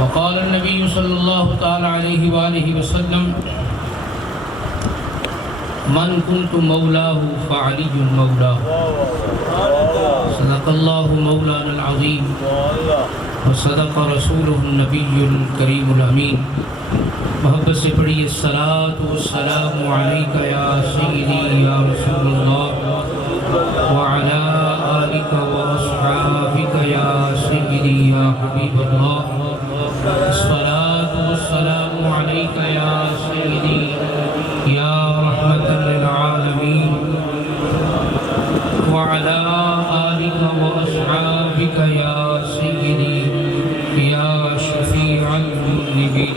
وقال النبي صلى الله تعالى عليه وآله وسلم من كنت مولاه فعلي مولاه صدق الله مولانا العظيم وصدق رسوله النبي الكريم الأمين. محبت سے پڑھیے الصلاة والسلام عليك يا سيدي يا رسول الله وعلى آلك وأصحابك يا سيدي يا حبيب الله. الصلاة والسلام عليك يا سيدي يا رحمة للعالمين وعلى آلك وأصحابك يا سيدي يا شفيع المذنبين.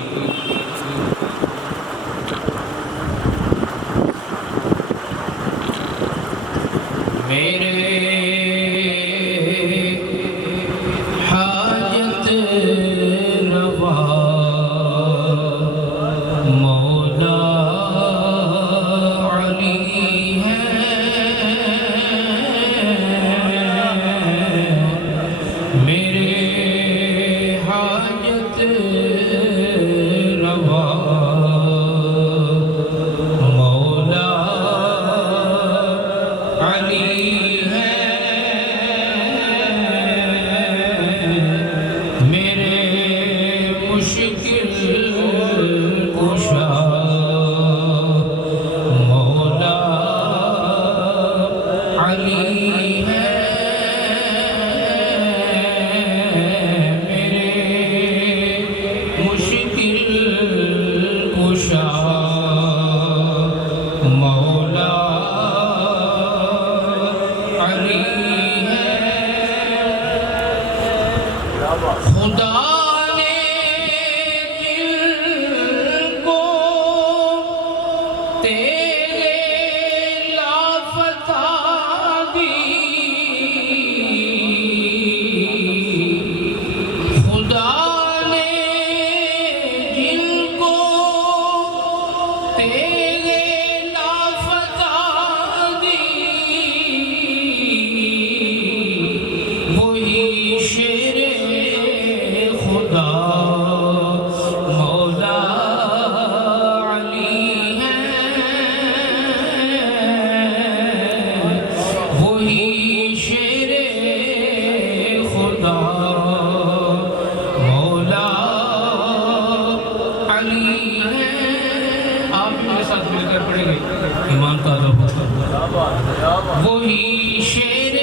وہی شیر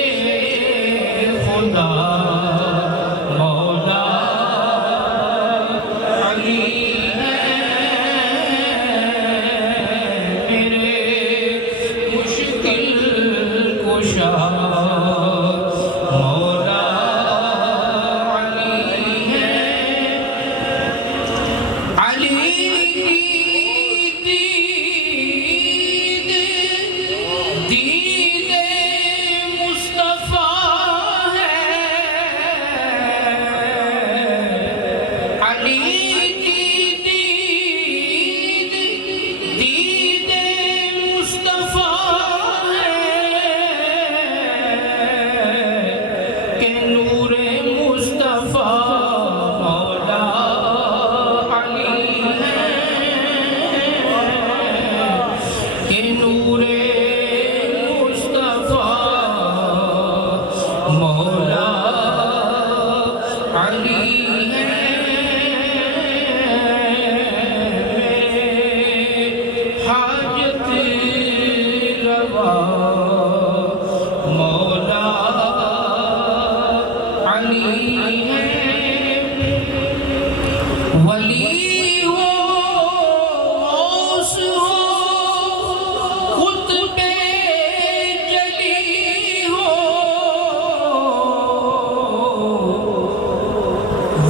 خدا مولا علی ہے میرے مشکل کشا مولا علی ہے علی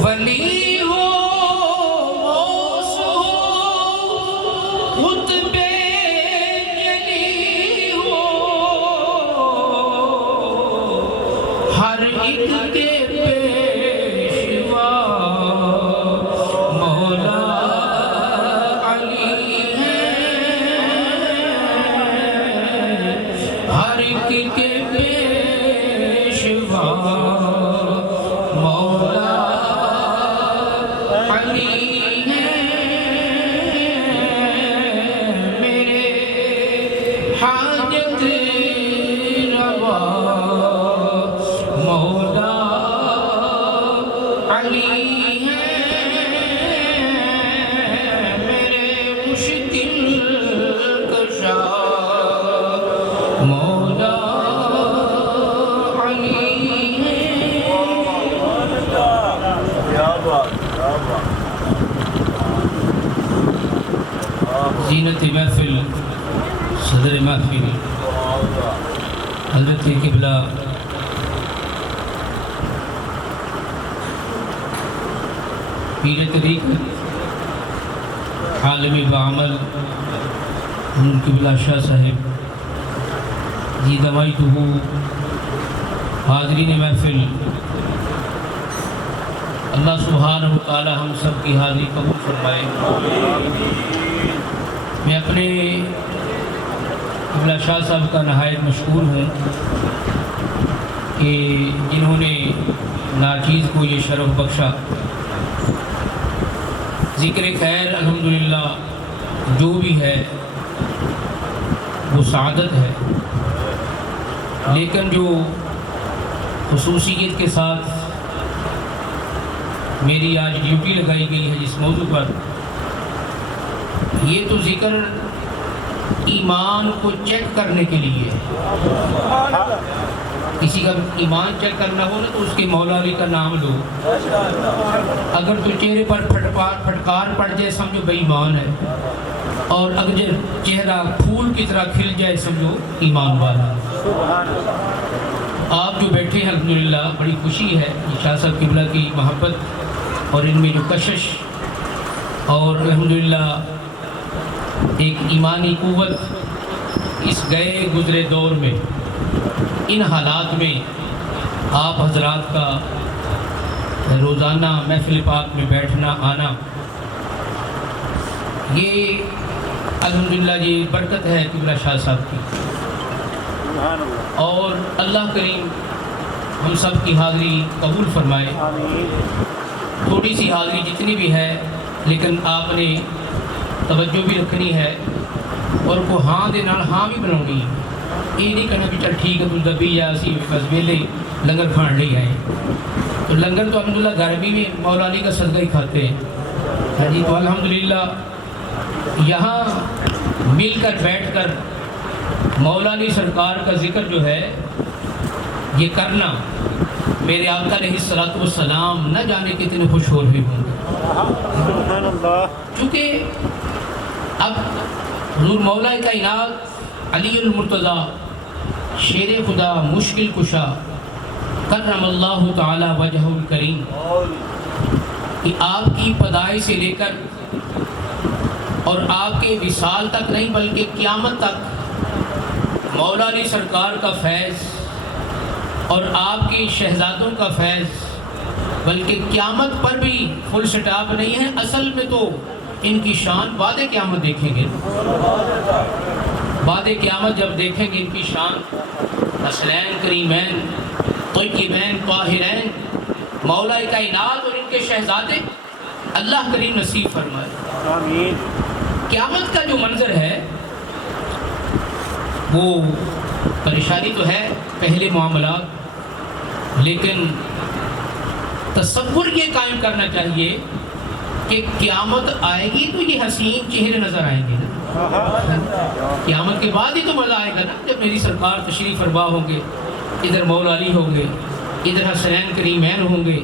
ولی علی ہیں میرے مشکل کشا مولا علی ہیں زینت محفل صدر محفل حضرت قبلہ پیر طریقت عالم بعمل قبلہ شاہ صاحب جی دمائیتہ حاضرین محفل، اللہ سبحانہ و تعالی ہم سب کی حاضری قبول فرمائے۔ میں اپنے قبلہ شاہ صاحب کا نہایت مشکور ہوں کہ جنہوں نے ناچیز کو یہ شرف بخشا۔ ذکر خیر الحمدللہ جو بھی ہے وہ سعادت ہے، لیکن جو خصوصیت کے ساتھ میری آج ڈیوٹی لگائی گئی ہے جس موضوع پر، یہ تو ذکر ایمان کو چیک کرنے کے لیے ہے۔ کسی کا ایمان چیک کرنا ہو نا تو اس کے مولا علی کا نام لو، اگر تو چہرے پر پھٹکار پڑ جائے سمجھو بے ایمان ہے، اور اگر چہرہ پھول کی طرح کھل جائے سمجھو ایمان والا۔ آپ جو بیٹھے ہیں الحمدللہ بڑی خوشی ہے، شاہ صاحب قبلہ کی محبت اور ان میں جو کشش اور الحمدللہ ایک ایمانی قوت اس گئے گزرے دور میں، ان حالات میں آپ حضرات کا روزانہ محفل پاک میں بیٹھنا آنا، یہ الحمدللہ یہ برکت ہے قبلہ شاہ صاحب کی۔ اور اللہ کریم ہم سب کی حاضری قبول فرمائے۔ تھوڑی سی حاضری جتنی بھی ہے لیکن آپ نے توجہ بھی رکھنی ہے اور کو ہاں دے نال ہاں بھی بناؤنی ہے۔ یہ نہیں کہنا کہ چل ٹھیک ہے تو دبی یا اسی بس ویلے لنگر کھان لے آئے، تو لنگر تو الحمدللہ گھر بھی مولا علی کا صدقہ ہی کھاتے ہیں۔ ہاں جی، تو الحمدللہ یہاں مل کر بیٹھ کر مولا علی سرکار کا ذکر جو ہے یہ کرنا، میرے آقا علیہ الصلوۃ والسلام نہ جانے کتنے خوش ہو رہے ہوں گے، چونکہ اب حضور مولا کائنات علی المرتضیٰ شیر خدا مشکل کشا کرم اللہ تعالی وجہ الکریم کہ آپ کی پیدائش سے لے کر اور آپ کے وصال تک نہیں بلکہ قیامت تک مولا علی سرکار کا فیض اور آپ کے شہزادوں کا فیض، بلکہ قیامت پر بھی فل سٹاپ نہیں ہے، اصل میں تو ان کی شان بعد قیامت دیکھیں گے۔ بعد قیامت جب دیکھیں گے ان کی شان، حسنین کریمین طیبین طاہرین مولا کائنات اور ان کے شہزادے، اللہ کریم نصیب فرمائے۔ آمین۔ قیامت کا جو منظر ہے وہ پریشانی تو ہے پہلے معاملات، لیکن تصور یہ قائم کرنا چاہیے کہ قیامت آئے گی تو یہ حسین چہرے نظر آئیں گے نا، قیامت کے بعد ہی تو مزہ آئے گا نا، جب میری سرکار تشریف فرما ہوں گے، ادھر مولا علی ہوں گے، ادھر حسنین کریمین ہوں گے،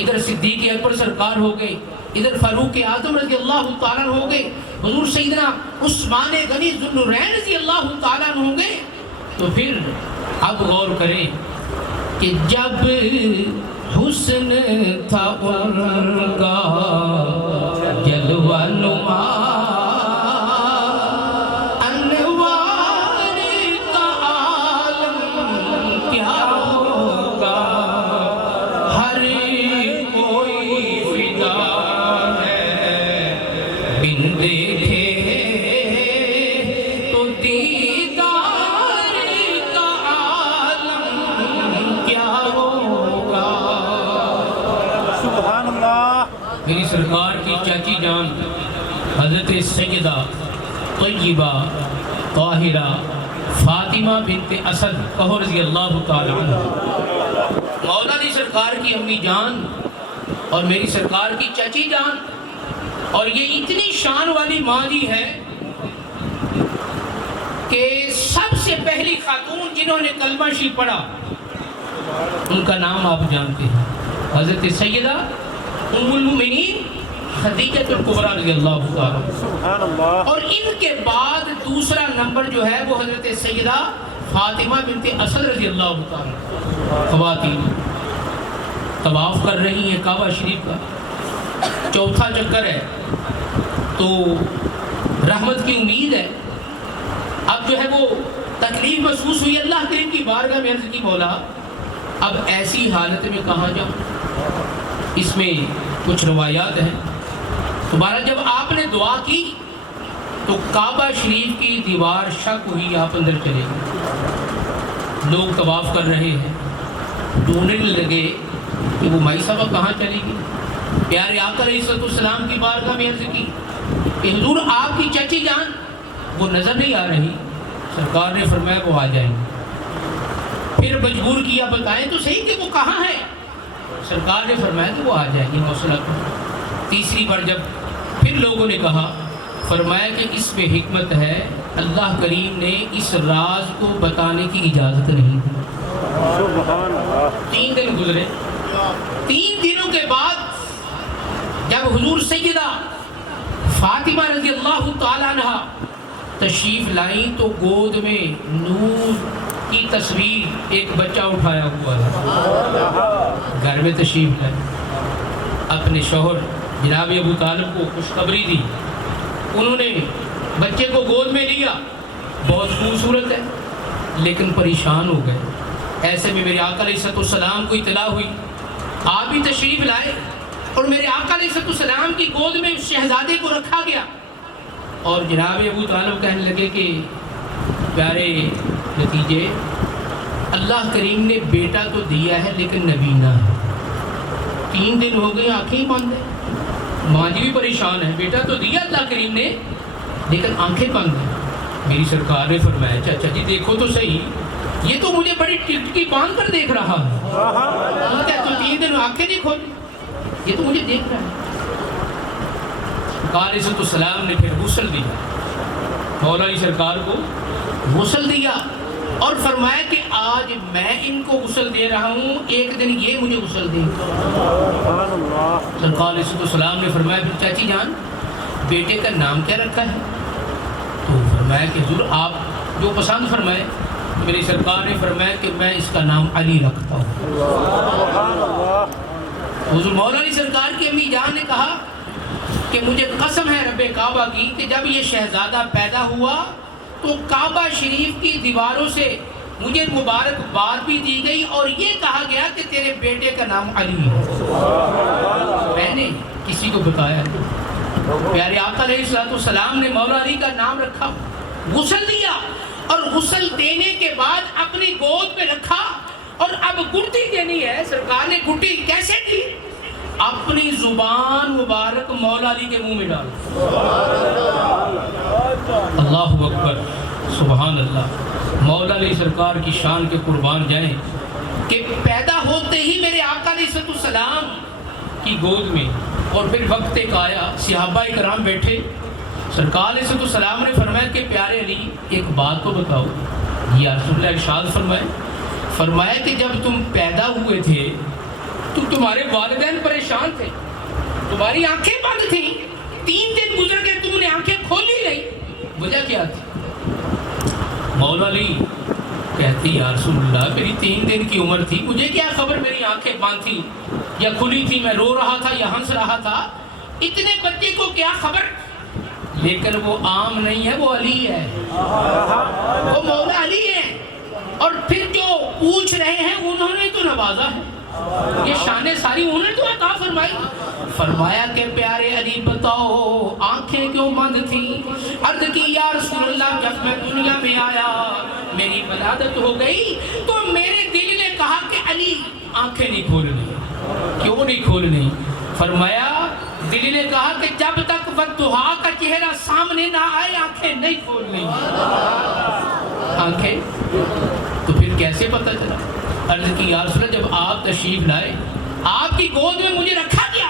ادھر صدیق اکبر سرکار ہوں گے، ادھر فاروق اعظم رضی اللہ تعالیٰ ہوں گے، حضور سیدنا عثمان غنی ذوالنورین رضی اللہ تعالیٰ ہوں گے۔ تو پھر اب غور کریں کہ جب حسن تھا ان کا جلوہ نما، انوار کا عالم کیا ہوگا، ہر کوئی فدا ہے بن دیکھے تو دیدار کا عالم کیا ہوگا۔ سبحان اللہ۔ میری سرکار کی چاچی جان حضرت سیدہ طیبہ طاہرہ فاطمہ بنت اسد رضی اللہ تعالی عنہ، مولا علی سرکار کی امی جان اور میری سرکار کی چچی جان، اور یہ اتنی شان والی ماں جی ہے کہ سب سے پہلی خاتون جنہوں نے کلمہ شریف پڑھا ان کا نام آپ جانتے ہیں، حضرت سیدہ ام المؤمنین خدیجہ الکبریٰ رضی اللہ تعالیٰ، اور ان کے بعد دوسرا نمبر جو ہے وہ حضرت سیدہ فاطمہ بنت اسد رضی اللہ تعالیٰ۔ خواتین طواف کر رہی ہیں کعبہ شریف کا، چوتھا چکر ہے تو رحمت کی امید ہے۔ اب جو ہے وہ تکلیف محسوس ہوئی، اللہ کریم کی بارگاہ میں عرض کی مولا اب ایسی حالت میں کہاں جاؤں؟ اس میں کچھ روایات ہیں۔ دوبارہ جب آپ نے دعا کی تو کعبہ شریف کی دیوار شک ہوئی، آپ اندر چلے گئے، لوگ طواف کر رہے ہیں، ڈھونڈنے لگے کہ وہ مائی صاحبہ کہاں چلی گئی۔ پیارے آقا علیہ السلام کی بارگاہ میں عرض کی کہ حضور آپ کی چچی جان وہ نظر نہیں آ رہی۔ سرکار نے فرمایا وہ آ جائیں گے۔ پھر مجبور کیا بتائیں تو صحیح کہ وہ کہاں ہے۔ سرکار نے فرمایا کہ وہ آ جائیں گے، حوصلہ کرو۔ تیسری بار جب پھر لوگوں نے کہا، فرمایا کہ اس میں حکمت ہے، اللہ کریم نے اس راز کو بتانے کی اجازت نہیں دی۔ 3 دن گزرے، 3 دنوں کے بعد جب حضور سیدہ فاطمہ رضی اللہ تعالیٰ عنہ تشریف لائیں تو گود میں نور کی تصویر ایک بچہ اٹھایا ہوا ہے، گھر میں تشریف لائیں، اپنے شوہر جناب ابو طالب کو خوشخبری دی، انہوں نے بچے کو گود میں لیا، بہت خوبصورت ہے لیکن پریشان ہو گئے۔ ایسے میں میرے آقا علیہ السلام کو اطلاع ہوئی، آپ بھی تشریف لائے اور میرے آقا علیہ السلام کی گود میں اس شہزادے کو رکھا گیا، اور جناب ابو طالب کہنے لگے کہ پیارے نتیجے اللہ کریم نے بیٹا تو دیا ہے لیکن نبینہ ہے، 3 دن ہو گئے آنکھیں بند ہیں، ماں جی بھی پریشان ہے، بیٹا تو دیا اللہ کریم نے لیکن آنکھیں بند ہیں۔ میری سرکار نے فرمایا چچا جی دیکھو تو صحیح، یہ تو مجھے بڑی ٹکٹکی باندھ کر دیکھ رہا ہے، کیا تو 3 دن آنکھیں نہیں کھولی، یہ تو مجھے دیکھ رہا ہے۔ سرکار علیہ السلام نے پھر غسل دیا، مولا علی سرکار کو غسل دیا اور فرمایا کہ آج میں ان کو غسل دے رہا ہوں، ایک دن یہ مجھے غسل دیں۔ سرکار علیہ السلام نے فرمایا پھر چاچی جان بیٹے کا نام کیا رکھا ہے؟ تو فرمایا کہ حضور آپ جو پسند فرمائے۔ میری سرکار نے فرمایا کہ میں اس کا نام علی رکھتا ہوں۔ حضور مولا علی سرکار کی امی جان نے کہا کہ مجھے قسم ہے رب کعبہ کی کہ جب یہ شہزادہ پیدا ہوا تو کعبہ شریف کی دیواروں سے مجھے مبارکباد بھی دی گئی اور یہ کہا گیا کہ تیرے بیٹے کا نام علی ہے، میں نے کسی کو بتایا نہیں۔ پیارے آقا علیہ السلام نے مولا علی کا نام رکھا، غسل دیا اور غسل دینے کے بعد اپنی گود میں رکھا، اور اب گھٹی دینی ہے۔ سرکار نے گھٹی کیسے دی؟ اپنی زبان مبارک مولا علی کے منہ میں ڈال۔ اللہ اکبر، سبحان اللہ۔ مولا علی سرکار کی شان کے قربان جائیں کہ پیدا ہوتے ہی میرے آقا علیہ السلام کی گود میں، اور پھر وقت ایک آیا صحابہ کرام بیٹھے، سرکار علیہ السلام نے فرمایا کہ پیارے علی ایک بات تو بتاؤ۔ یا رسول اللہ ارشاد فرمایا کہ جب تم پیدا ہوئے تھے تو تمہارے والدین پریشان تھے، تمہاری آنکھیں بند تھیں، 3 دن گزر گئے تم نے آنکھیں کھولی نہیں، وجہ کیا تھی؟ مولا علی کہتی یا رسول اللہ میری 3 دن کی عمر تھی، مجھے کیا خبر میری آنکھیں بند تھی یا کھلی تھی، میں رو رہا تھا یا ہنس رہا تھا، اتنے بچے کو کیا خبر۔ لیکن وہ عام نہیں ہے، وہ علی ہے، وہ مولا علی ہے، اور پھر جو پوچھ رہے ہیں انہوں نے تو نوازا ہے، یہ شان ساری انہوں نے تو عطا فرمائی۔ فرمایا کہ پیارے علی بتاؤ آنکھیں کیوں بند تھیں؟ عرض کی یا رسول اللہ جب میں دنیا میں آیا میری ولادت ہو گئی تو میرے دل نے کہا کہ علی آنکھیں نہیں کھولنی۔ کیوں نہیں کھولنی؟ فرمایا دل نے کہا کہ جب تک والضحیٰ کا چہرہ سامنے نہ آئے آنکھیں نہیں کھولنی۔ آنکھیں تو پھر کیسے پتہ چلا؟ عرض کی یا رسول اللہ جب آپ تشریف لائے آپ کی گود میں مجھے رکھا گیا،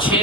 6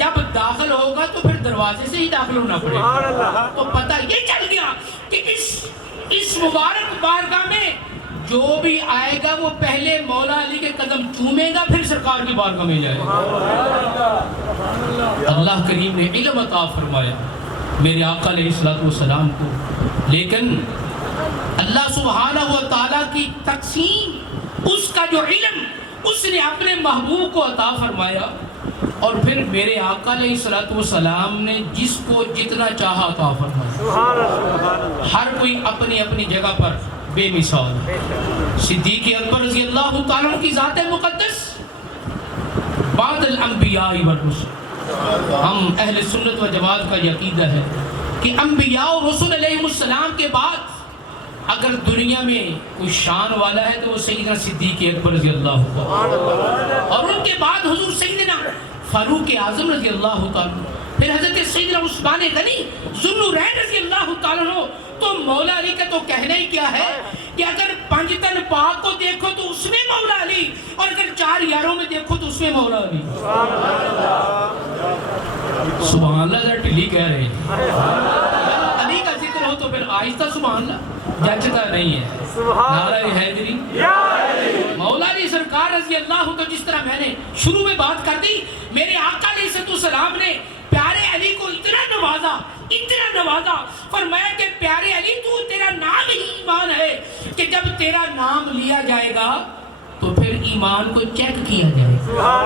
جب داخل ہوگا تو پھر دروازے سے ہی داخل ہونا پڑے گا. تو پتہ یہ چل گیا کہ اس مبارک بارگاہ میں جو بھی آئے گا وہ پہلے مولا علی کے قدم چومے گا، پھر سرکار کی بارگاہ میں جائے گا. اللہ کریم نے علم عطا فرمایا میرے آقا علیہ السلام کو، لیکن اللہ سبحانہ و تعالیٰ کی تقسیم، اس کا جو علم اس نے اپنے محبوب کو عطا فرمایا، اور پھر میرے آقا علیہ السلام نے جس کو جتنا چاہا عطا فرمایا. ہر کوئی اپنی اپنی جگہ پر بے مثال. صدیق اکبر رضی اللہ تعالیٰ کی ذات مقدس بعد الانبیاء والرسل. ہم اہل سنت و جماعت کا یہ عقیدہ ہے کہ انبیاء و رسول علیہ السلام کے بعد اگر دنیا میں کوئی شان والا ہے تو وہ سیدنا صدیق اکبر رضی اللہ تعالیٰ، اور ان کے بعد حضور سیدنا فاروق اعظم رضی اللہ تعالیٰ، پھر حضرت سیدنا عثمان غنی ذو النورین رضی اللہ تعالیٰ. تو مولا علی کا تو کہنا ہی کیا ہے کہ اگر پنجتن پاک کو دیکھو تو اس میں مولا علی، اور اگر چار یاروں میں دیکھو تو اس میں مولا علی. سبحان اللہ. ذرا ٹھلی کہہ رہے ہیں. علی کا ذکر ہو تو پھر آہستہ سبحان اللہ جچتا نہیں ہے. نعرہ حیدری مولا علی سرکار رضی اللہ. تو جس طرح میں نے شروع میں بات کر دی، میرے آقا علیہ السلام نے پیارے علی کو اتنا نوازا فرمایا کہ پیارے علی تو تیرا نام ہی ایمان ہے کہ جب تیرا نام لیا جائے گا تو پھر ایمان کو چیک کیا جائے گا.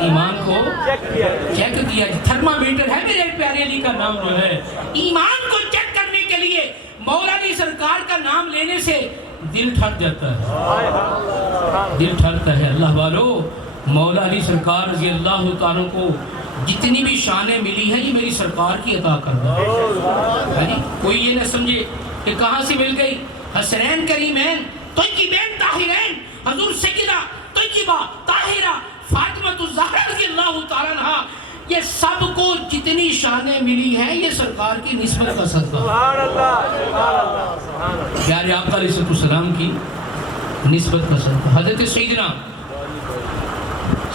ایمان کو چیک کیا جائے. تھرمامیٹر ہے میرے پیارے علی کا نام جو ہے. ایمان کو چیک کرنے کے لیے مولا علی سرکار کا نام لینے سے دل ٹھر جاتا ہے. دل ٹھرتا ہے. اللہ والو، مولا علی سرکار رضی اللہ تعالیٰ کو جتنی بھی شانیں ملی ہیں یہ میری سرکار کی عطا کرنا ہے. کوئی یہ نہ سمجھے کہ کہاں سے مل گئی. حسنین کریمین طیبین طاہرین حضور سیدہ طیبہ طاہرہ فاطمہ الزہرا رضی اللہ تعالیٰ عنہا، یہ سب کو جتنی شانیں ملی ہیں یہ سرکار کی نسبت کا صدقہ. پیارے آقا علیہ السلام کی نسبت کا صدقہ. حضرت سیدنا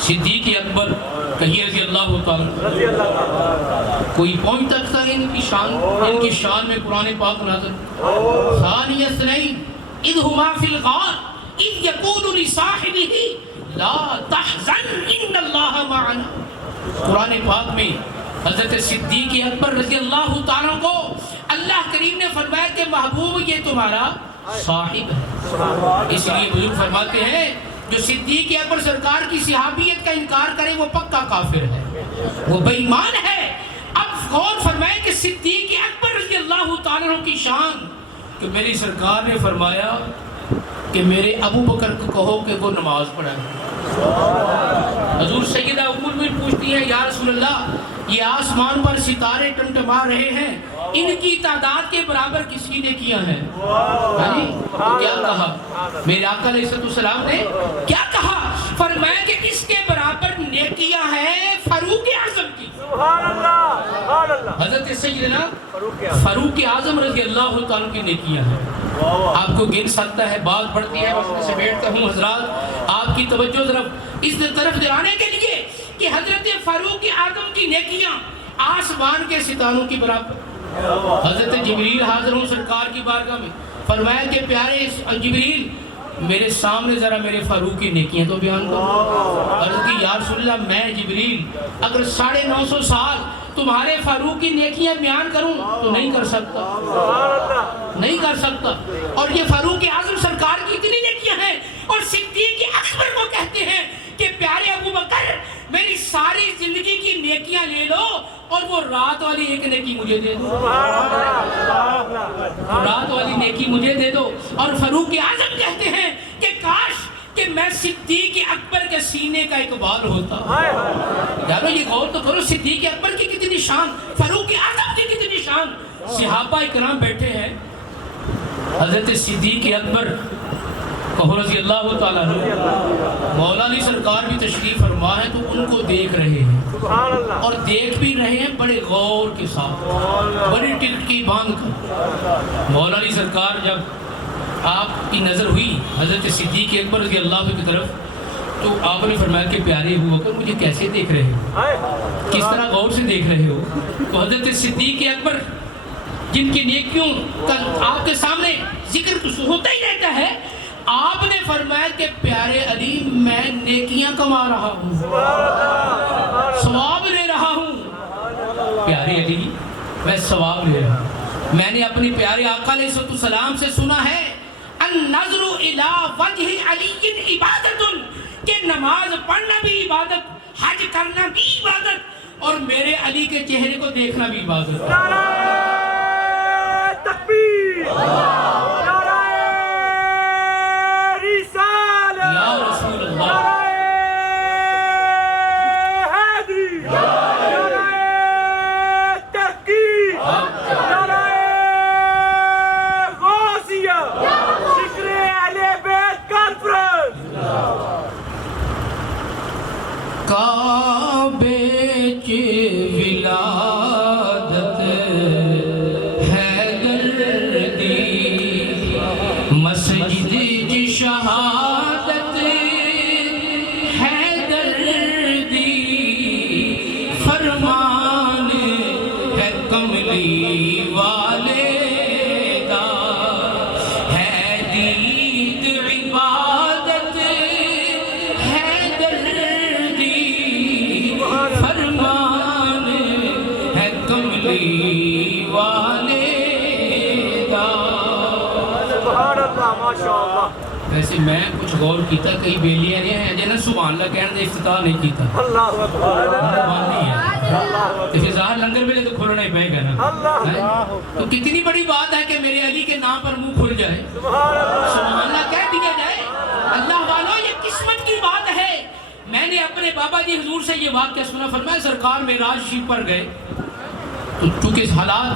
صدیق اکبر کہیے رضی اللہ تعالیٰ، کوئی پہنچ تک تھا ان کی شان میں قرآن پاک نازل. ثانی اثنین اذ ہما فی الغار اذ یقول لصاحبہ لا تحزن ان اللہ معنا. قرآن پاک میں حضرت صدیق اکبر رضی اللہ تعالیٰ کو اللہ کریم نے فرمایا کہ محبوب یہ تمہارا صاحب ہے. اس لیے بزرگ فرماتے ہیں جو صدیق اکبر سرکار کی صحابیت کا انکار کرے وہ پکا کافر ہے، وہ بے ایمان ہے. اب غور فرمائے کہ صدیق اکبر رضی اللہ تعالیٰ کی شان کہ میری سرکار نے فرمایا کہ میرے ابو بکر کو کہو کہ وہ نماز پڑھائے. حضور سیدہ ام المؤمنین پوچھتی ہے یا رسول اللہ یہ آسمان پر ستارے ٹمٹما رہے ہیں، ان کی تعداد کے برابر کسی نے کیا ہے؟ کیا کہا میرے آقا علیہ السلام نے؟ کیا کہا؟ فرمایا کہ اس کے برابر نیکیاں ہیں فاروق اعظم کی. حضرت سیدنا فاروق اعظم رضی اللہ تعالیٰ کی نیکیاں ہیں. آپ کو گن سکتا ہے، بات بڑھتی ہے، بس سے بیٹھتا ہوں. حضرات آپ کی توجہ اس طرف دلانے کے لیے کہ حضرت فاروق اعظم کی نیکیاں آسمان کے ستاروں کی برابر. حضرت جبریل حاضر ہوں سرکار کی بارگاہ میں، فرمایا کہ پیارے جبریل میرے سامنے ذرا میرے فاروق کی نیکیاں تو بیان کرو. عرض کی یا رسول اللہ میں جبریل اگر 950 سال تمہارے فاروق کی نیکیاں بیان کروں تو نہیں کر سکتا. اور یہ فاروق اعظم سرکار کی اتنی نیکیاں ہیں. اور صدیق اکبر کو کہتے ہیں کہ پیارے ابو بکر میری ساری زندگی کی نیکیاں لے لو اور وہ رات والی ایک نیکی مجھے دے دو. رات والی نیکی مجھے دے دو. اور فاروق اعظم کہتے ہیں کہ کاش کہ میں صدیق اکبر کے سینے کا اقبال ہوتا. یارو یہ غور تو کرو، صدیق اکبر کی کتنی شان، فاروق اعظم کی کتنی شان. صحابہ اکرام بیٹھے ہیں، حضرت صدیق اکبر رضی اللہ تعالیٰ مولا علی سرکار بھی تشریف فرما ہے تو ان کو دیکھ رہے ہیں اور دیکھ بھی رہے ہیں بڑے غور کے ساتھ، بڑی ٹلکی باندھ کر. مولا علی سرکار جب آپ کی نظر ہوئی حضرت صدیق اکبر رضی اللہ کی طرف تو آپ نے فرمایا کہ پیارے ہو کر مجھے کیسے دیکھ رہے ہو، کس طرح غور سے دیکھ رہے ہو؟ تو حضرت صدیق اکبر جن کی نیکیوں کا آپ کے سامنے ذکر ہوتا ہی رہتا ہے، آپ نے فرمایا کہ پیارے علی میں نیکیاں کما رہا ہوں، ثواب لے رہا ہوں۔ پیارے علی میں ثواب لے رہا ہوں۔ میں نے اپنے پیارے آقا علیہ السلام سے سنا ہے النظر الی وجہ علی عبادت، کہ نماز پڑھنا بھی عبادت، حج کرنا بھی عبادت، اور میرے علی کے چہرے کو دیکھنا بھی عبادت۔ نعرہ تکبیر، نعرہ رسالت، یا رسول اللہ، نعرہ حیدری، نعرہ تحقیق، نعرہ غوثیہ، ذکر اہل بیت کانفرنس۔ کعبے چ ولادت حیدر دی، مسجد چ شہادت حیدر دی، فرمان ہے کملی والے دا، ہے دید عبادت حیدر دی، فرمان ہے کملی والے دا۔ سبحان اللہ، ماشاءاللہ، ویسے میں کچھ غور کیتا، کئی بیلیاں نے ہیں جنہیں سبحان اللہ کہنے دے افتتاح نہیں کیتا، اللہ اکبر، مہربانی ہے۔ اللہ تو پھر ظاہر لنگر میں تو کھولنا ہی پائے گا نا، اللہ، تو کتنی بڑی بات ہے کہ میرے علی کے نام پر منہ کھل جائے، سبحان اللہ، سبحان اللہ کہہ دیا جائے۔ اللہ والو یہ قسمت کی بات ہے۔ میں نے اپنے بابا جی حضور سے یہ واقعہ سنا، فرمایا سرکار معراج شریف پر گئے، تو چونکہ حالات،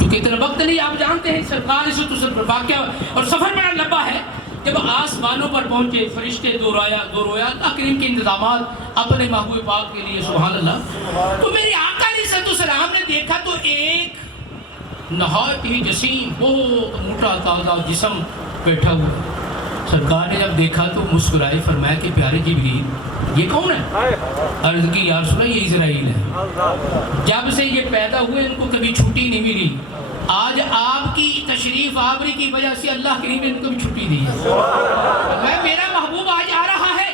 چونکہ اتنا وقت نہیں، آپ جانتے ہیں سرکار اس وقت واقعہ اور سفر بڑا لمبا ہے۔ جب آسمانوں پر پہنچے فرشتے دو رویا اللہ کریم کے انتظامات اپنے محبوب پاک کے لیے، سبحان اللہ۔ تو میرے آقا علیہ السلام نے دیکھا تو ایک نہایت ہی جسیم بہت موٹا تازہ جسم بیٹھا ہوا۔ سرکار نے جب دیکھا تو مسکرائے، فرمایا کہ پیارے جبریل یہ کون ہے؟ عرض کی یا رسول اللہ یہ اسرائیل ہے، جب سے یہ پیدا ہوئے ان کو کبھی چھٹی نہیں ملی، آج آپ کی تشریف آوری کی وجہ سے اللہ کریم نے ان کو بھی چھٹی دی ہے۔ میں میرا محبوب آج آ رہا ہے،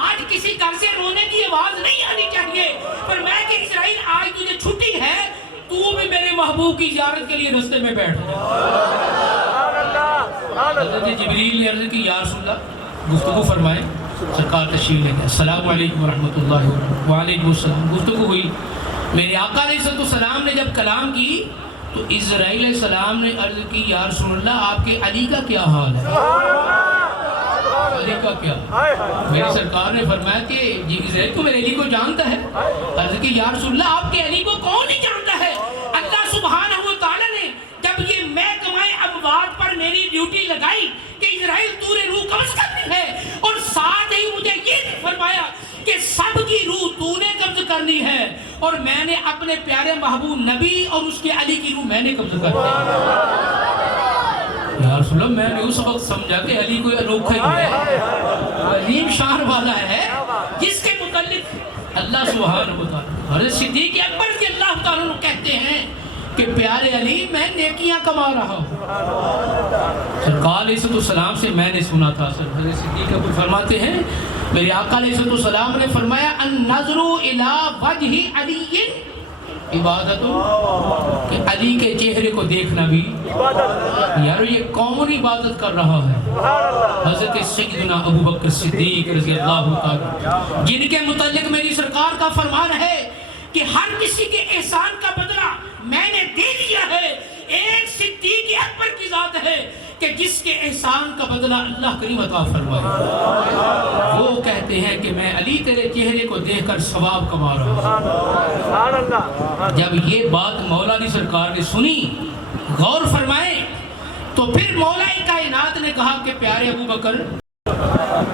آج کسی در سے رونے کی آواز نہیں آنی چاہیے، پر میں کہ اسرائیل آج تجھے چھٹی ہے، تو بھی میرے محبوب کی زیارت کے لیے رستے میں بیٹھ جا۔ حضرت جبریل نے عرض کی یا رسول اللہ گفتگو فرمائے۔ سرکار تشریف لے گئے، السلام علیکم ورحمۃ اللہ وبرکاتہ۔ وعلیکم السلام۔ گفتگو ہوئی، میرے آقا علیہ السلام نے جب کلام کی تو اسرائیل علیہ السلام نے عرض کی یا رسول اللہ آپ کے علی کا کیا حال ہے؟ علی کا کیا؟ میری سرکار نے فرمایا کہ جی اسرائیل کو میرے علی کو جانتا ہے؟ عرض کی یا رسول اللہ آپ کے علی کو کون نہیں جانتا ہے؟ اللہ سبحانہ و تعالیٰ نے جب یہ محکمہ اموات پر میری ڈیوٹی لگائی کہ اسرائیل تور روح قبض کرنی ہے، اور ساتھ ہی مجھے یہ بھی فرمایا کہ سب کی روح تو نے قبض کرنی ہے، اور میں نے اپنے پیارے محبوب نبی اور اس کے علی کی روح میں نے قبض کرنی ہے۔ یا رسول اللہ میں نے اس وقت سمجھا کہ علی کوئی انوکھا ہی ہے، عظیم شان والا ہے، جس کے متعلق اللہ سبحانہ و تعالیٰ حضرت صدیق اکبر رضی اللہ تعالیٰ کہتے ہیں کہ پیارے علی میں نیکیاں کما رہا ہوں۔ سرکار علیہ السلام سے میں نے سنا تھا، حضرت صدیق اکبر فرماتے ہیں میرے آقا علیہ السلام نے فرمایا النظر الی وجہ علی عبادت، کہ علی کے چہرے کو دیکھنا بھی یار یہ کون عبادت کر رہا ہے؟ حضرت سیدنا ابو بکر صدیق رضی اللہ تعالیٰ جن کے متعلق میری سرکار کا فرمان ہے کہ ہر کسی کے احسان کا بدلہ میں نے دے دیا ہے، ایک صدیق اکبر کی ذات ہے کہ جس کے احسان کا بدلہ اللہ کریم عطا فرمائے۔ وہ کہتے ہیں کہ میں علی تیرے چہرے کو دیکھ کر ثواب کما رہا ہوں۔ جب یہ بات مولا علی سرکار نے سنی، غور فرمائے، تو پھر مولا کائنات نے کہا کہ پیارے ابو بکر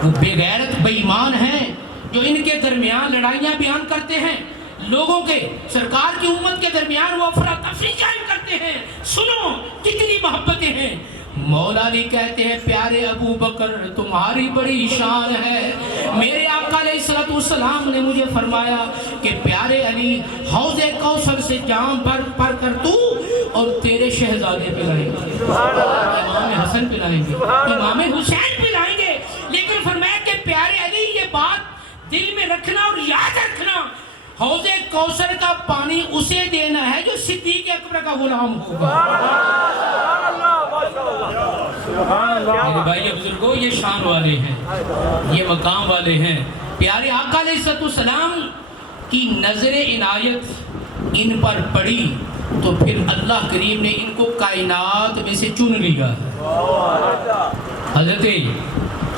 وہ بے غیرت بے ایمان ہیں جو ان کے درمیان لڑائیاں بیان کرتے ہیں، لوگوں کے سرکار کی امت کے درمیان وہ افراتفری قائم کرتے ہیں۔ سنو کتنی محبتیں ہیں۔ مولا علی کہتے ہیں پیارے ابو بکر تمہاری بڑی شان ہے. میرے آقا علیہ الصلوۃ والسلام نے مجھے فرمایا کہ پیارے علی حوض کوثر سے جام بھر کر تو اور تیرے شہزادے پلائیں گے, امام حسن پلائیں گے, امام حسین پلائیں گے. لیکن فرمایا کہ پیارے علی یہ بات دل میں رکھنا اور یاد رکھنا, حوض کوثر کا پانی اسے دینا ہے جو صدیق اکبر کا غلام ہوگا. میرے بھائی بزرگوں یہ شان والے ہیں, یہ مقام والے ہیں. پیارے آقا علیہ الصلوۃ والسلام کی نظر عنایت ان پر پڑی تو پھر اللہ کریم نے ان کو کائنات میں سے چن لیا. حضرت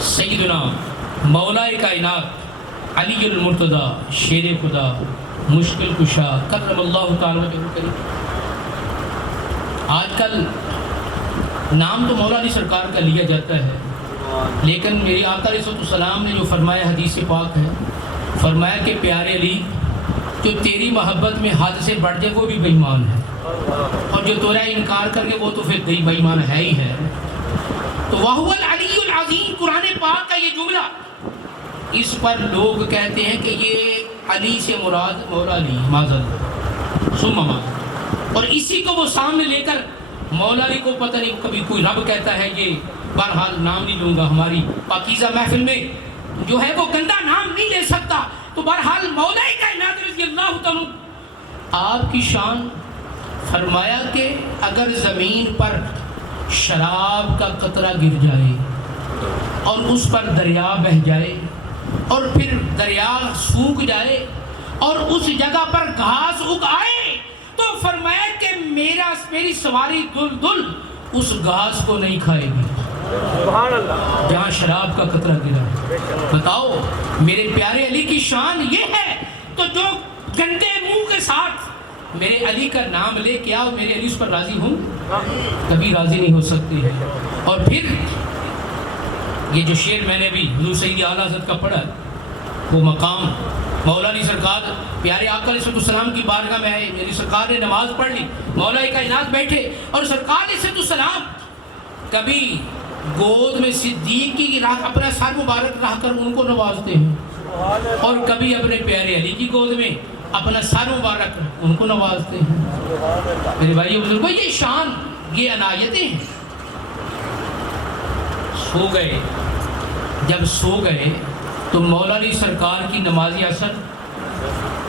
سیدنا مولا کائنات علی المرتضی شیر خدا مشکل کشا کرم اللہ تعالیٰ وجہہ کریم. آج کل نام تو مولا علی سرکار کا لیا جاتا ہے, لیکن میری آقا علیہ السلام نے جو فرمایا حدیث پاک ہے, فرمایا کہ پیارے علی جو تیری محبت میں حد سے بڑھ جائے وہ بھی بے ایمان ہے, اور جو تیرا انکار کر کے وہ تو پھر بے ایمان ہے ہی ہے. تو وَهُوَ الْعَلِيُّ الْعَظِيمُ قرآن پاک کا یہ جملہ, اس پر لوگ کہتے ہیں کہ یہ علی سے مراد مولا علی معذل سمما, اور اسی کو وہ سامنے لے کر مولا علی کو پتہ نہیں کبھی کوئی رب کہتا ہے یہ, بہرحال نام نہیں لوں گا, ہماری پاکیزہ محفل میں جو ہے وہ گندا نام نہیں لے سکتا. تو بہرحال مولا کائنات رضی اللہ تعالیٰ آپ کی شان, فرمایا کہ اگر زمین پر شراب کا قطرہ گر جائے اور اس پر دریا بہہ جائے اور پھر دریا سوکھ جائے اور اس جگہ پر گھاس اگ آئے, تو فرمایا کہ میری سواری دل اس گھاس کو نہیں کھائے گی جہاں شراب کا قطرہ گرا. بتاؤ میرے پیارے علی کی شان یہ ہے. تو جو گندے منہ کے ساتھ میرے علی کا نام لے کے آؤ, میرے علی اس پر راضی ہوں, کبھی راضی نہیں ہو سکتی ہے. اور پھر یہ جو شعر میں نے بھی حضور سید اعلیٰ حضرت کا پڑھا, وہ مقام مولا علی سرکار پیارے آقا علیہ السلام کی بارگاہ میں آئے, میری سرکار نے نماز پڑھ لی, مولا کائنات بیٹھے, اور سرکار علیہ السلام کبھی گود میں صدیق کی اپنا سر مبارک رکھ کر ان کو نوازتے ہیں, اور کبھی اپنے پیارے علی کی گود میں اپنا سر مبارک ان کو نوازتے ہیں. میرے بھائی بزرگوں یہ شان, یہ عنایتیں ہیں. سو گئے, جب سو گئے تو مولا علی سرکار کی نماز اثر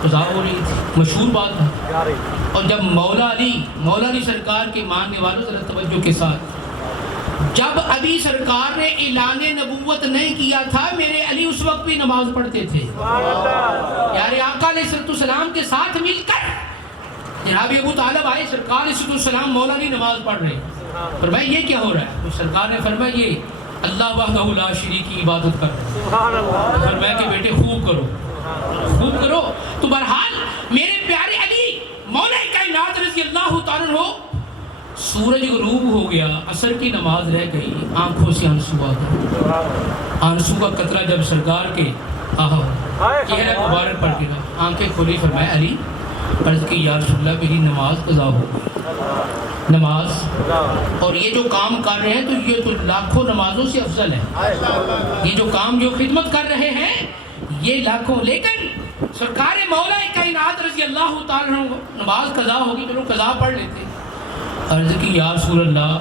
قضا ہو رہی تھی, مشہور بات ہے. اور جب مولا علی سرکار کے ماننے والوں ذرا توجہ کے ساتھ, جب علی سرکار نے اعلان نبوت نہیں کیا تھا, میرے علی اس وقت بھی نماز پڑھتے تھے. پیارے آقا علیہ السلام کے ساتھ مل کر جناب ابو طالب آئے, سرکار علیہ السلام مولا علی نماز پڑھ رہے, فرمایا یہ کیا ہو رہا ہے؟ تو سرکار نے فرمایا یہ اللہ وحدہ لا شریک کی عبادت کر. فرمایا کہ بیٹے خوب کرو. تو بہرحال میرے پیارے علی مولا کائنات رضی اللہ تعالیٰ عنہ, سورج غروب ہو گیا, عصر کی نماز رہ گئی, آنکھوں سے آنسو آ گئے. آنسو کا قطرہ جب سرکار کے چہرہ مبارک پر گرا, آنکھیں کھولی, فرمایا علی عرض کی یا رسول اللہ میری نماز قضا ہو گئی. نماز اور یہ جو کام کر رہے ہیں تو یہ تو لاکھوں نمازوں سے افضل ہے. یہ جو کام جو خدمت کر رہے ہیں یہ لاکھوں, لیکن سرکار مولا کائنات رضی اللہ تعالیٰ عنہ نماز قضا ہوگی, چلو قضا پڑھ لیتے. عرض کی یا رسول اللہ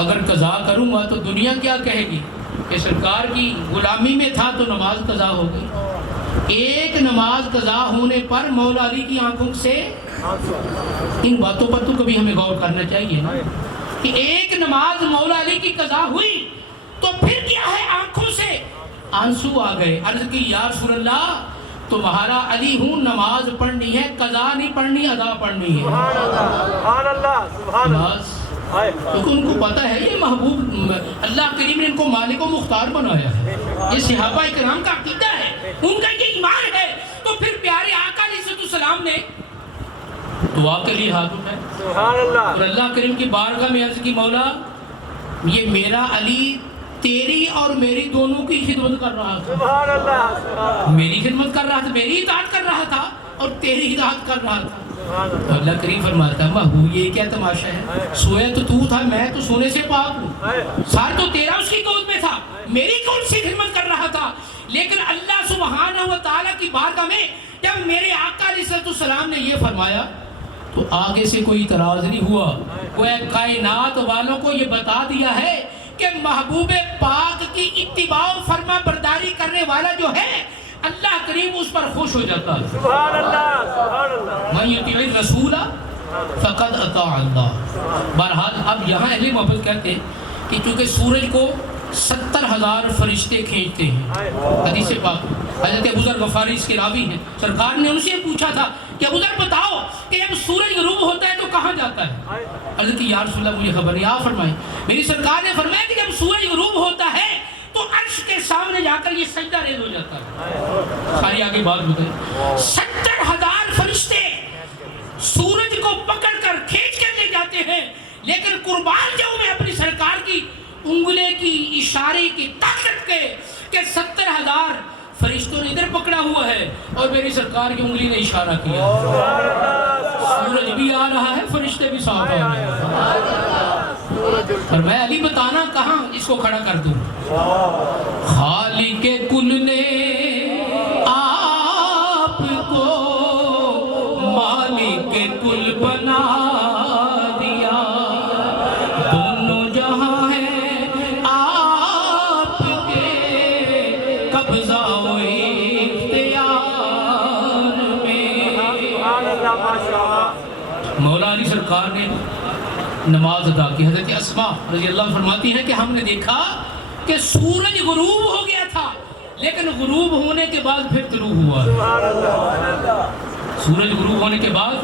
اگر قضا کروں گا تو دنیا کیا کہے گی کہ سرکار کی غلامی میں تھا تو نماز قضا ہو گئی. ایک نماز قضا ہونے پر مولا علی کی آنکھوں سے, ان باتوں پر تو کبھی ہمیں غور کرنا چاہیے نا, کہ ایک نماز مولا علی کی قضا ہوئی تو پھر کیا ہے آنکھوں سے آنسو آ گئے. عرض کی یا رسول اللہ تمہارا علی ہوں, نماز پڑھنی ہے, قضا نہیں پڑھنی, ادا پڑھنی ہے. نماز کیونکہ ان کو پتہ ہے یہ محبوب اللہ کریم نے ان کو مالک و مختار بنایا ہے. یہ صحابہ کرام کا عقیدہ ہے, ان کا یہ ایمان ہے. تو پھر پیارے آقا علیہ السلام نے دعا کے لیے ہاتھ اٹھائے اور اللہ کریم کی بارگاہ میں عرض کی مولا یہ میرا علی تیری اور میری دونوں کی خدمت کر رہا تھا. میری خدمت کر رہا تھا, میری اطاعت کر رہا تھا اور تیری اطاعت کر رہا تھا. تو اللہ کریم فرماتا محبوب یہ کیا تماشا ہے، سویا تو تھا، میں تو سونے سے پاک ہوں، سار تو تیرا اس کی گود میں تھا، میری کون سی خدمت کر رہا تھا، لیکن اللہ سبحانہ و تعالیٰ کی بارگاہ میں جب میرے آقا علیہ السلام نے یہ فرمایا تو آگے سے کوئی اعتراض نہیں ہوا، گویا کائنات والوں کو یہ بتا دیا ہے کہ محبوب پاک کی اتباع و فرما برداری کرنے والا جو ہے اللہ کریم اس پر خوش ہو جاتا ہے۔ سبحان اللہ، سبحان اللہ۔ من یطیع الرسول فقد اطاع اللہ۔ بہرحال اب یہاں اہل محبت کہتے ہیں کہ چونکہ سورج کو 70,000 فرشتے کھینچتے ہیں، حدیث پاک حضرت ابو ذر غفاری اس کے راوی ہیں، سرکار نے ان سے پوچھا تھا کہ ابو ذر بتاؤ کہ جب سورج غروب ہوتا ہے تو کہاں جاتا ہے؟ حضرت یا رسول اللہ مجھے خبر نہیں، آپ فرمائیں۔ میری سرکار نے فرمایا کہ جب سورج غروب ہوتا ہے تو عرش کے سامنے جا کر یہ سجدہ ریز ہو جاتا ہے۔ ساری آگے بات بتائیں، 70,000 فرشتے سورج کو پکڑ کر کھینچ کر لے جاتے ہیں، لیکن قربان جاؤں میں اپنی سرکار کی انگلے کی اشارے کی طاقت کے کہ 70,000 فرشتوں نے ادھر پکڑا ہوا ہے اور میری سرکار کی انگلی نے اشارہ کیا، سورج بھی آ رہا ہے، فرشتے بھی ساتھ آ رہے ہیں، اور میں علی بتانا کہاں اس کو کھڑا کر دوں۔ خالق کل نے آپ کو مالک کل بنا دیا، دونوں جہاں ہیں آپ کے قبضہ و اختیار میں۔ مولا علی سرکار نے نماز ادا کی، حضرت اسماء رضی اللہ فرماتی ہیں کہ ہم نے دیکھا کہ سورج غروب ہو گیا تھا، لیکن غروب ہونے کے بعد پھر طلوع ہوا۔ سورج غروب ہونے کے بعد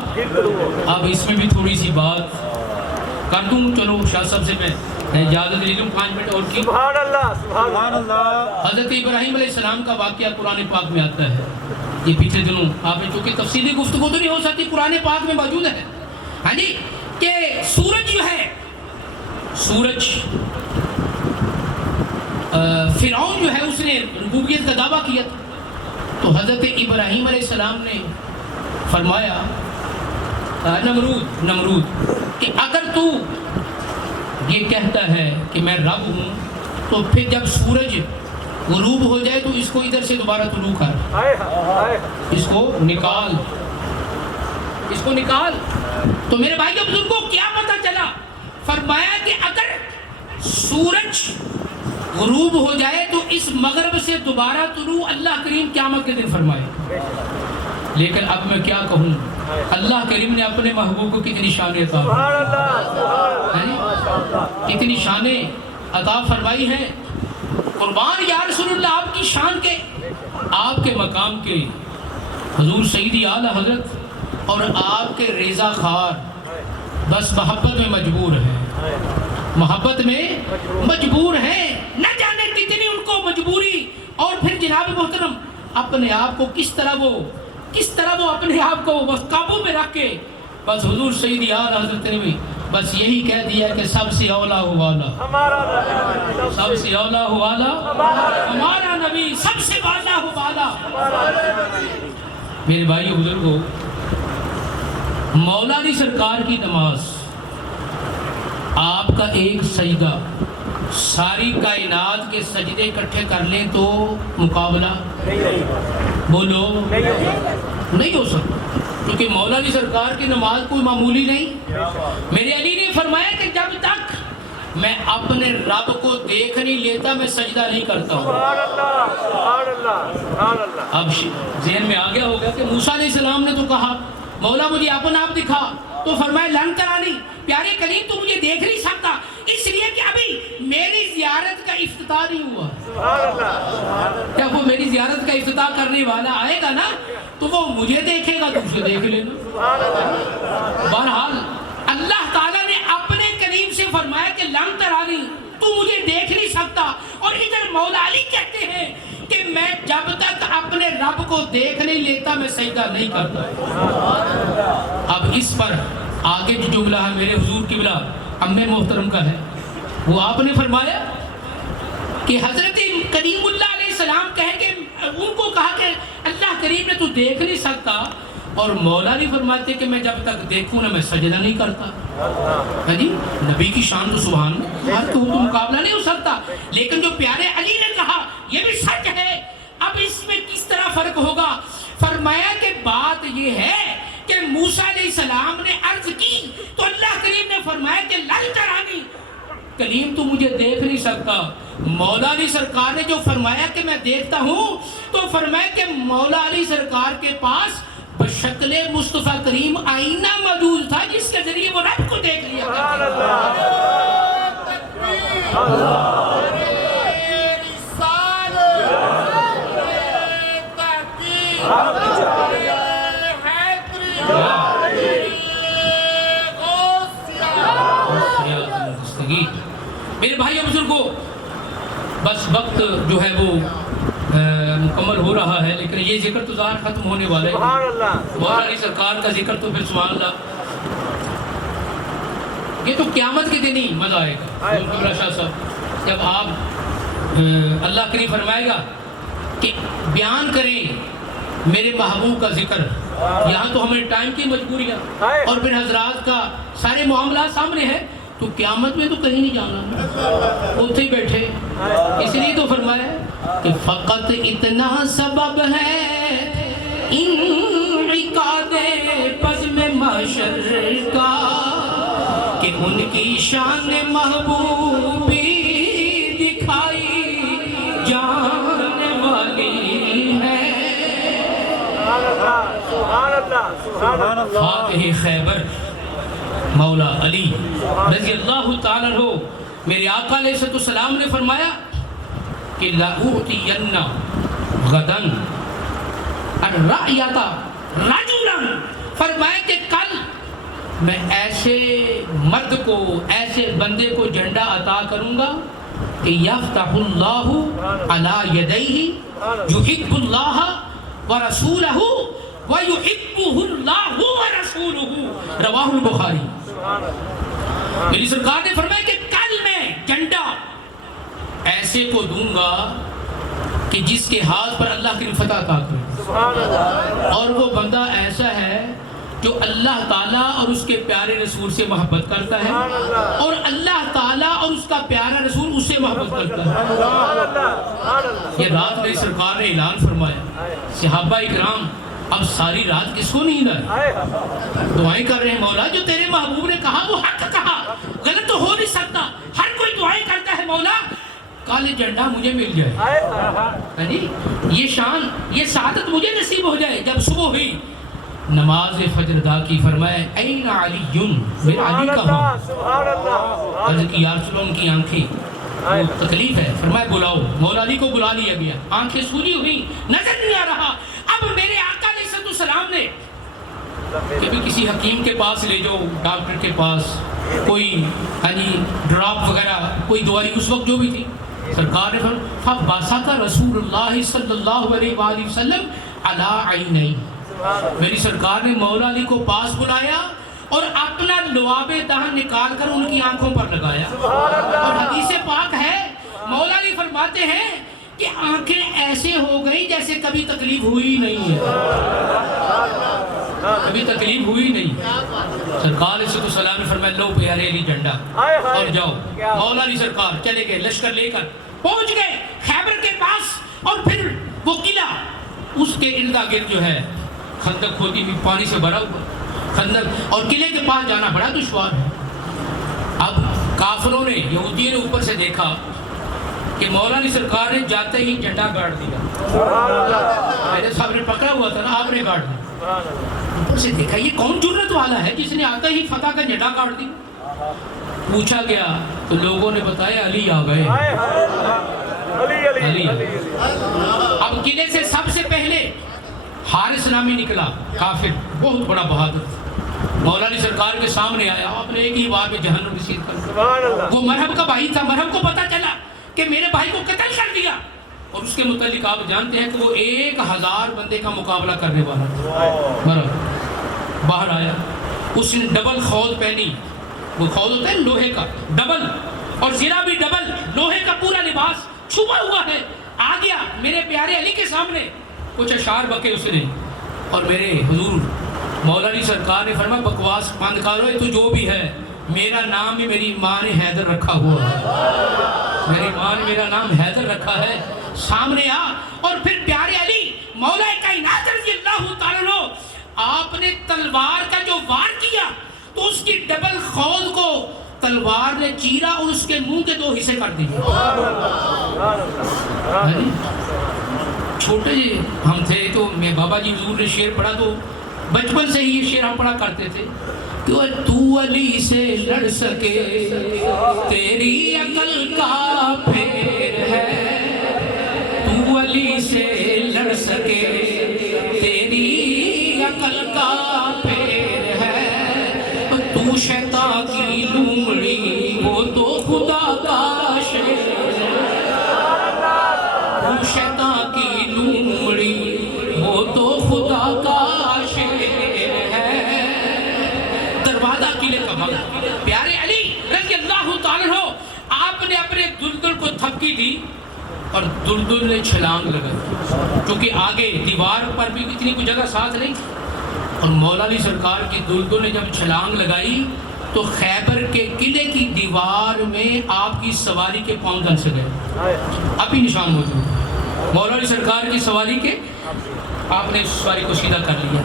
اب اس میں بھی تھوڑی سی بات کر دوں، چلو شاہ صاحب سے میں اجازت لے لوں 5 منٹ اور کی۔ سبحان اللہ، سبحان اللہ۔ حضرت ابراہیم علیہ السلام کا واقعہ قرآن پاک میں آتا ہے، یہ پچھلے دنوں آپ نے چونکہ تفصیلی گفتگو تو نہیں ہو سکتی، قرآن پاک میں موجود ہے، ہاں جی، کہ سورج جو ہے، سورج فرعون جو ہے اس نے ربوبیت کا دعویٰ کیا تھا، تو حضرت ابراہیم علیہ السلام نے فرمایا نمرود کہ اگر تو یہ کہتا ہے کہ میں رب ہوں تو پھر جب سورج غروب ہو جائے تو اس کو ادھر سے دوبارہ طلوع کر، اس کو نکال۔ تو میرے بھائیو بزرگوں کیا پتہ چلا؟ فرمایا کہ اگر سورج غروب ہو جائے تو اس مغرب سے دوبارہ طلوع اللہ کریم قیامت کے دن فرمائے۔ لیکن اب میں کیا کہوں، اللہ کریم نے اپنے محبوب کو کتنی شانیں عطا کتنی شانیں عطا فرمائی ہیں۔ قربان یا رسول اللہ آپ کی شان کے، آپ کے مقام کے، حضور سیدی اعلیٰ حضرت اور آپ کے رضا خار بس محبت میں مجبور ہے، محبت میں مجبور ہے، نہ جانے کتنی ان کو مجبوری، اور پھر جناب محترم اپنے آپ کو کس طرح وہ اپنے آپ کو بس قابو میں رکھ کے بس حضور سیدی اعلیٰ حضرت نے بھی بس یہی کہہ دیا کہ سب سے اولا ہو والا، سب سے اولا ہو والا ہمارا نبی، سب سے والا ہو والا۔ میرے بھائیو بزرگوں، مولا علی سرکار کی نماز، آپ کا ایک سجدہ ساری کائنات کے سجدے اکٹھے کر لیں تو مقابلہ بولو نہیں ہو سکتا، کیونکہ مولا علی سرکار کی نماز کوئی معمولی نہیں۔ میرے علی نے فرمایا کہ جب تک میں اپنے رب کو دیکھ نہیں لیتا میں سجدہ نہیں کرتا ہوں۔ اب ذہن میں آ گیا ہوگا کہ موسیٰ علیہ السلام نے تو کہا مولا مجھے اپنا آپ دکھا، تو فرمایا لن ترانی، پیارے کریم تو مجھے دیکھ نہیں سکتا، اس لیے کہ ابھی میری زیارت کا افتتاح نہیں ہوا۔ کیا وہ میری زیارت کا افتتاح کرنے والا آئے گا نا تو وہ مجھے دیکھے گا تو اسے دیکھ لینا۔ بہرحال اللہ تعالیٰ نے اپنے کریم سے فرمایا کہ لن ترانی، تو مجھے دیکھ نہیں سکتا، اور ادھر مولا علی کہتے ہیں کہ میں جب تک اپنے رب کو دیکھ نہیں لیتا میں سجدہ نہیں کرتا۔ اب اس پر آگے جو جملہ ہے میرے حضور قبلہ امی محترم کا ہے، وہ آپ نے فرمایا کہ حضرت کریم اللہ علیہ السلام کہے کہ ان کو کہا کہ اللہ کریم نے تو دیکھ نہیں سکتا اور مولا علی فرماتے کہ میں جب تک دیکھوں نہ میں سجدہ نہیں کرتا. جی نبی کی شان تو سبحان اللہ، ہر کوئی تو مقابلہ نہیں ہو سکتا. لیکن جو پیارے علی نے کہا یہ بھی سچ ہے. اب اس میں کس طرح فرق ہوگا؟ فرمایا کہ بات یہ ہے کہ موسیٰ علیہ السلام نے عرض کی تو اللہ کریم نے فرمایا کہ لن ترانی، کلیم تو مجھے دیکھ نہیں سکتا. مولا علی سرکار نے جو فرمایا کہ میں دیکھتا ہوں تو فرمایا کہ مولا علی سرکار کے پاس بشکل مصطفیٰ کریم آئینہ موجود تھا جس کے ذریعے وہ رب کو دیکھ لیا میرے بھائیوں بزرگوں، بس وقت جو ہے وہ مکمل ہو رہا ہے، لیکن یہ ذکر تو ظاہر ختم ہونے والا ہے. مولا علی سرکار کا ذکر تو پھر سبحان اللہ یہ تو قیامت کے دن ہی مزہ آئے گا. عبداللہ شاہ صاحب جب آپ اللہ کریم فرمائے گا کہ بیان کریں میرے محبوب کا ذکر، یہاں تو ہمیں ٹائم کی مجبوریاں اور پھر حضرات کا سارے معاملات سامنے ہیں، تو قیامت میں تو کہیں نہیں جانا، اتنے ہی بیٹھے. اس لیے تو فرمایا کہ فقط اتنا سبب ہے انعقاد بزم محشر کا کہ ان کی شان محبوبی دکھائی جانے والی ہے. فاتح خیبر مولا علی رضی اللہ تعالیٰ عنہ، میرے آقا علیہ السلام نے فرمایا کہ لَأُعْتِيَنَّ غَدًا الرَّعْيَةَ رَجُلًا، فرمایا کہ کل میں ایسے مرد کو، ایسے بندے کو جھنڈا عطا کروں گا کہ یفتح اللہ علی یدیہ یحب اللہ ورسولہ وَيُحِبُّهُ اللَّهُ وَرَسُولُهُ، رواہ البخاری. میری سرکار نے فرمایا کہ کل میں جھنڈا ایسے کو دوں گا کہ جس کے ہاتھ پر اللہ کی فتح عطا کرے، اور وہ بندہ ایسا ہے جو اللہ تعالیٰ اور اس کے پیارے رسول سے محبت کرتا ہے، اور اللہ تعالیٰ اور اس کا پیارا رسول اس سے محبت کرتا ہے. یہ رات میری سرکار نے اعلان فرمایا. صحابہ اکرام اب ساری رات کس کو نیند آئی؟ دعائیں کر رہے ہیں، مولا جو تیرے محبوب نے کہا وہ حق کہا، غلط تو ہو نہیں سکتا. ہر کوئی دعائیں کرتا ہے مولا کالے جھنڈا مجھے مل جائے، یہ شان، یہ سعادت مجھے نصیب ہو جائے. جب صبح ہوئی نماز فجر ادا کی، فرمایا این علی، میرا علی کہاں؟ عرض کی یا رسول اللہ ان کی آنکھیں تکلیف ہے. فرمایا بلاؤ. مولا علی کو بلا لیا گیا، آنکھیں سوجی ہوئی، نظر نہیں آ رہا. اب میرے آقا علیہ السلام نے کبھی کسی حکیم کے پاس لے جاؤ، ڈاکٹر کے پاس، کوئی ڈراپ وغیرہ، کوئی دوائی اس وقت جو بھی تھی، سرکار نے فبسط رسول اللہ صلی اللہ علیہ وآلہ وسلم علی عینیہ، میری سرکار نے مولا علی کو پاس بلایا اور اپنا لعاب دہن نکال کر ان کی آنکھوں پر لگایا. اور حدیث پاک ہے مولا علی فرماتے ہیں کہ آنکھیں ایسے ہو گئی جیسے کبھی تکلیف ہوئی نہیں ہے، کبھی تکلیف ہوئی نہیں. سرکار علیہ السلام نے فرمایا لو پیارے علی جھنڈا اور جاؤ. مولا علی سرکار چلے گئے، لشکر لے کر پہنچ گئے خیبر کے پاس، اور پھر وہ قلعہ اس کے ارد گرد جو ہے خندق کھودی ہوئی، پانی سے بھرا ہوا خندق، اور قلعے کے پاس جانا بڑا دشوار ہے. اب کافروں نے، یہودیوں نے اوپر سے دیکھا کہ مولا علی سرکار نے جاتے ہی جھنڈا گاڑ دیا. میرے صاحب نے پکڑا ہوا تھا نا، آپ نے گاڑ دیا. اوپر سے دیکھا یہ کون جرت والا ہے جس نے آتا ہی فتح کا جھنڈا گاڑ دیا. پوچھا گیا تو لوگوں نے بتایا علی آ گئے. علی. اب قلعے سے سب سے پہلے حارث نامی نکلا کافر، بہت بڑا بہادر، مولا علی سرکار کے سامنے آیا. آپ نے ایک ہی بار میں جہنم رسید کر. وہ مرحب کا بھائی تھا، مرحب کو پتا چلا کہ میرے بھائی کو قتل کر دیا، اور اس کے متعلق آپ جانتے ہیں کہ وہ 1000 بندے کا مقابلہ کرنے والا تھا. مرحب باہر آیا، اس نے ڈبل خود پہنی، وہ خود ہوتا ہے لوہے کا، ڈبل، اور زرہ بھی ڈبل، لوہے کا پورا لباس چھپا ہوا ہے. آ گیا میرے پیارے علی کے سامنے، کچھ اشعار بکے اس نے. اور میرے حضور مولا علی سرکار نے فرمایا بکواس بند کرو، تو جو بھی ہے میرا نام بھی میری ماں نے حیدر رکھا ہوا ہے، میری ماں نے میرا نام حیدر رکھا ہے، سامنے آ۔ اور پھر پیارے علی مولا کائنات رضی اللہ تعالیٰ عنہ آپ نے تلوار کا جو وار کیا تو اس کی ڈبل خود کو تلوار نے چیرا اور اس کے منہ کے 2 حصے کر دیے۔ چھوٹے ہم تھے تو میں بابا جی حضور نے شعر پڑھا تو بچپن سے ہی یہ شعر ہم پڑھا کرتے تھے کہ تو علی سے لڑ سکے تیری عقل کا پھیر ہے، تو علی سے لڑ سکے تیری عقل کا پھیر ہے، تو شیطان کی لومڑی وہ تو خدا کا شیر ہے، تو شیطان کی لومڑی وہ تو خدا کا شیر ہے۔ دروازہ قلعے کا وقت پیارے علی رضی اللہ تعالیٰ عنہ آپ نے اپنے دلدل کو تھپکی دی اور دلدل نے چھلانگ لگائی، کیونکہ آگے دیوار پر بھی اتنی کوئی جگہ ساتھ نہیں، اور مولا علی سرکار کی دلدل نے جب چھلانگ لگائی تو خیبر کے قلعے کی دیوار میں آپ کی سواری کے پاؤں دھنس گئے، ابھی نشان موجود، مولا علی سرکار کی سواری کے آپ نے سواری کو سیدھا کر لیا۔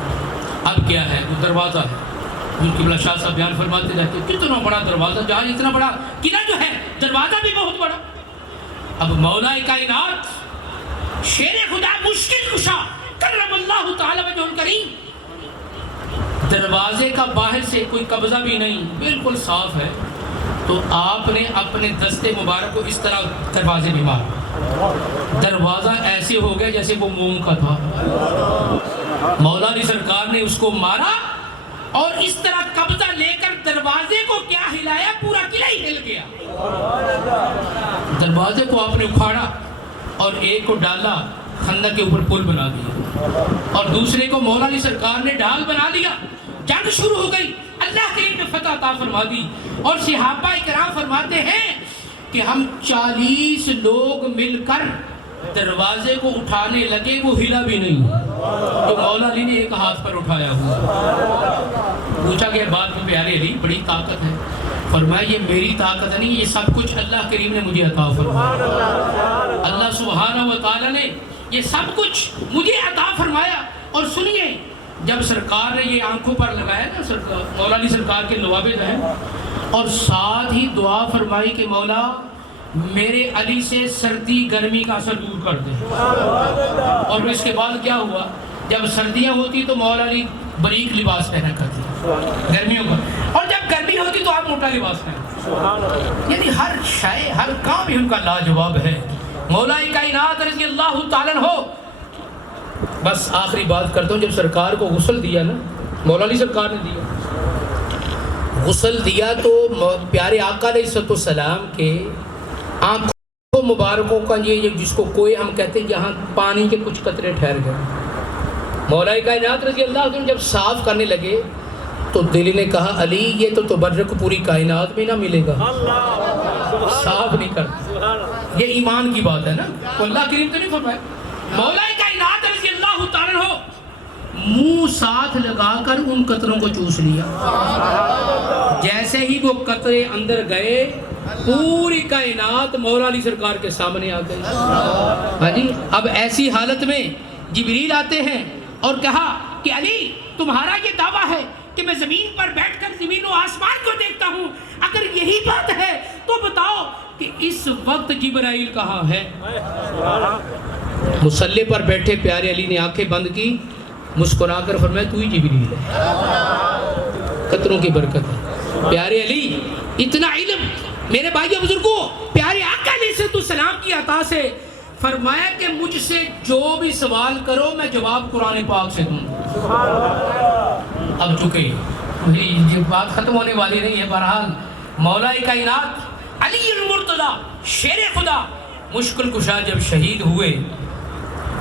اب کیا ہے؟ وہ دروازہ ہے، قبلہ شاہ صاحب بیان فرماتے رہتے کتنا بڑا دروازہ، جہاں اتنا بڑا قلعہ جو ہے دروازہ بھی بہت بڑا۔ اب مولا کائنات شیر خدا مشکل کشا کرم اللہ تعالی وجہ الکریم، دروازے کا باہر سے کوئی قبضہ بھی نہیں، بالکل صاف ہے، تو آپ نے اپنے دستے مبارک کو اس طرح دروازے میں مارا، دروازہ ایسے ہو گیا جیسے وہ موم کا تھا۔ مولا علی سرکار نے اس کو مارا اور اس طرح قبضہ لے کر دروازے کو کیا ہلایا، پورا قلعہ ہی ہل گیا۔ دروازے کو آپ نے اکھاڑا اور ایک کو ڈالا، خندق کے اوپر پل بنا دیا، اور دوسرے کو مولا علی سرکار نے ڈھال بنا دیا۔ جنگ شروع ہو گئی، اللہ کریم نے فتح عطا فرما دی، اور صحابہ کرام فرماتے ہیں کہ ہم 40 لوگ مل کر دروازے کو اٹھانے لگے، وہ ہلا بھی نہیں، جو مولا علی نے ایک ہاتھ پر اٹھایا ہوا۔ پوچھا گیا بعد میں پیارے علی بڑی طاقت ہے، فرمایا یہ میری طاقت نہیں، یہ سب کچھ اللہ کریم نے مجھے عطا فرمایا، اللہ سبحانہ و تعالی نے یہ سب کچھ مجھے عطا فرمایا۔ اور سنیے جب سرکار نے یہ آنکھوں پر لگایا نا، مولا علی سرکار کے نوابد ہیں، اور ساتھ ہی دعا فرمائی کہ مولا میرے علی سے سردی گرمی کا اثر دور کر دے۔ اور اس کے بعد کیا ہوا، جب سردیاں ہوتی تو مولا علی باریک لباس پہنا کرتے گرمیوں کا، اور جب گرمی ہوتی تو آپ موٹا لباس پہنتے، یعنی ہر شے ہر کام ہی ان کا لاجواب ہے۔ مولا کائنات رضی اللہ تعالیٰ عنہ، بس آخری بات کرتا ہوں، جب سرکار کو غسل دیا نا، مولا علی سرکار نے دیا غسل دیا، تو پیارے آقا علیہ السلام کے آنکھوں مبارکوں کا یہ جس کو کوئی ہم کہتے ہیں یہاں پانی کے کچھ قطرے ٹھہر گئے، مولا کائنات رضی اللہ عنہ جب صاف کرنے لگے تو دل نے کہا علی یہ تو تبرک پوری کائنات میں نہ ملے گا، صاف نہیں کر، یہ ایمان کی بات ہے نا، اللہ کریم تو نہیں فرمایا۔ مولا کائنات رضی اللہ تعالیٰ عنہ منہ ساتھ لگا کر ان قطروں کو چوس لیا، جیسے ہی وہ قطرے اندر گئے پوری کائنات مولا علی سرکار کے سامنے آ گئی۔ ہاں جی، اب ایسی حالت میں جبریل آتے ہیں اور کہا کہ علی تمہارا یہ دعویٰ ہے کہ میں زمین پر بیٹھ کر زمین و آسمان کو دیکھتا ہوں، اگر یہی بات ہے تو بتاؤ کہ اس وقت جبرائیل کہاں ہے؟ مصلی پر بیٹھے پیارے علی نے آنکھیں بند کی، مسکرا کر فرمایا تو ہی جبریل ہے، قطروں کی برکت ہے۔ پیارے علی اتنا علم، میرے بھائیو بزرگوں، پیارے آقا علیہ السلام کی عطا سے فرمایا کہ مجھ سے جو بھی سوال کرو میں جواب قرآن پاک سے دوں۔ اب چکے یہ بات ختم ہونے والی نہیں ہے، بہرحال مولا کائنات علی المرتضیٰ شیر خدا مشکل کشا جب شہید ہوئے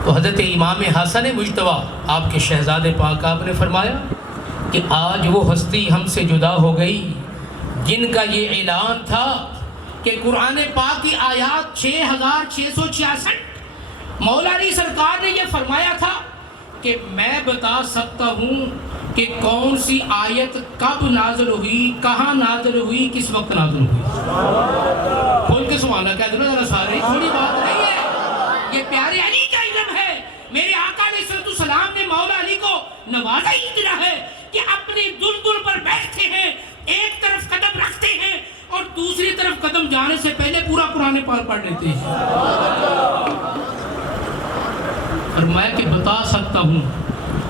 تو حضرت امام حسن مجتبیٰ آپ کے شہزادے پاک آپ نے فرمایا کہ آج وہ ہستی ہم سے جدا ہو گئی جن کا یہ اعلان تھا کہ قرآن پاک کی آیات 6666، مولا علی سرکار نے یہ فرمایا تھا کہ میں بتا سکتا ہوں کہ کون سی آیت کب نازل ہوئی، کہاں نازل ہوئی، کس وقت نازل ہوئی؟ کھول کے سبحان اللہ کہہ دو ذرا سارے، تھوڑی بات نہیں ہے، یہ پیارے علی کا علم ہے۔ میرے آقا علیہ السلام نے مولا علی کو نوازا ہی اتنا ہے کہ اپنی دلدل پر بیٹھتے ہیں، ایک طرف قدم رکھتے ہیں اور دوسری طرف قدم جانے سے پہلے پورا قرآن پاک پڑھ لیتے ہیں۔ اور میں کہ بتا سکتا ہوں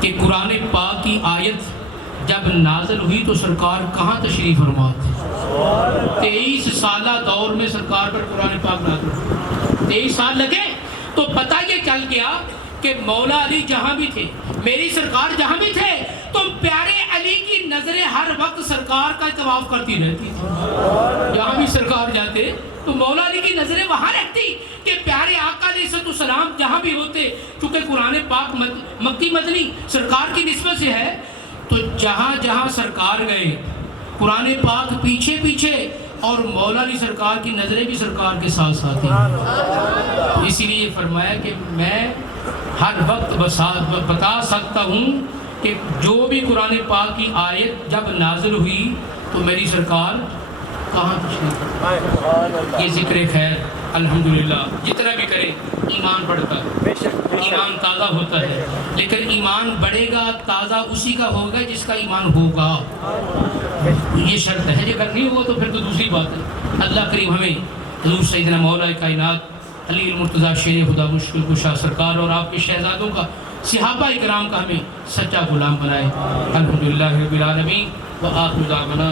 کہ قرآن پاک کی آیت جب نازل ہوئی تو سرکار کہاں تشریف فرما تھے؟ 23 سالہ دور میں سرکار پر قرآن پاک نازل ہوئی، 23 سال لگے تو پتہ یہ چل گیا کہ مولا علی جہاں بھی تھے، میری سرکار جہاں بھی تھے، تو پیارے علی کی نظریں ہر وقت سرکار کا طواف کرتی رہتی تھی۔ جہاں بھی سرکار جاتے تو مولا علی کی نظریں وہاں رہتی کہ پیارے آقا علیہ السلام جہاں بھی ہوتے، چونکہ قرآن پاک مکی مدنی سرکار کی نسبت سے ہے، تو جہاں جہاں سرکار گئے قرآن پاک پیچھے پیچھے اور مولا علی سرکار کی نظریں بھی سرکار کے ساتھ ساتھ ہیں۔ اسی لیے فرمایا کہ میں ہر وقت بتا سکتا ہوں کہ جو بھی قرآن پاک کی آیت جب نازل ہوئی تو میری سرکار کہاں تشریف۔ یہ ذکر خیر الحمدللہ جتنا بھی کرے ایمان بڑھتا ہے، ایمان تازہ ہوتا ہے، لیکن ایمان بڑھے گا تازہ اسی کا ہوگا جس کا ایمان ہوگا، یہ شرط ہے۔ اگر نہیں ہوا تو پھر تو دوسری بات ہے۔ اللہ کریم ہمیں حضور سیدنا مولا کائنات علی المرتضیٰ شیر خدا مشکل کشا سرکار اور آپ کے شہزادوں کا، صحابہ اکرام کا ہمیں سچا غلام بنائے۔ الحمدللہ رب العالمین وآخر دعوانا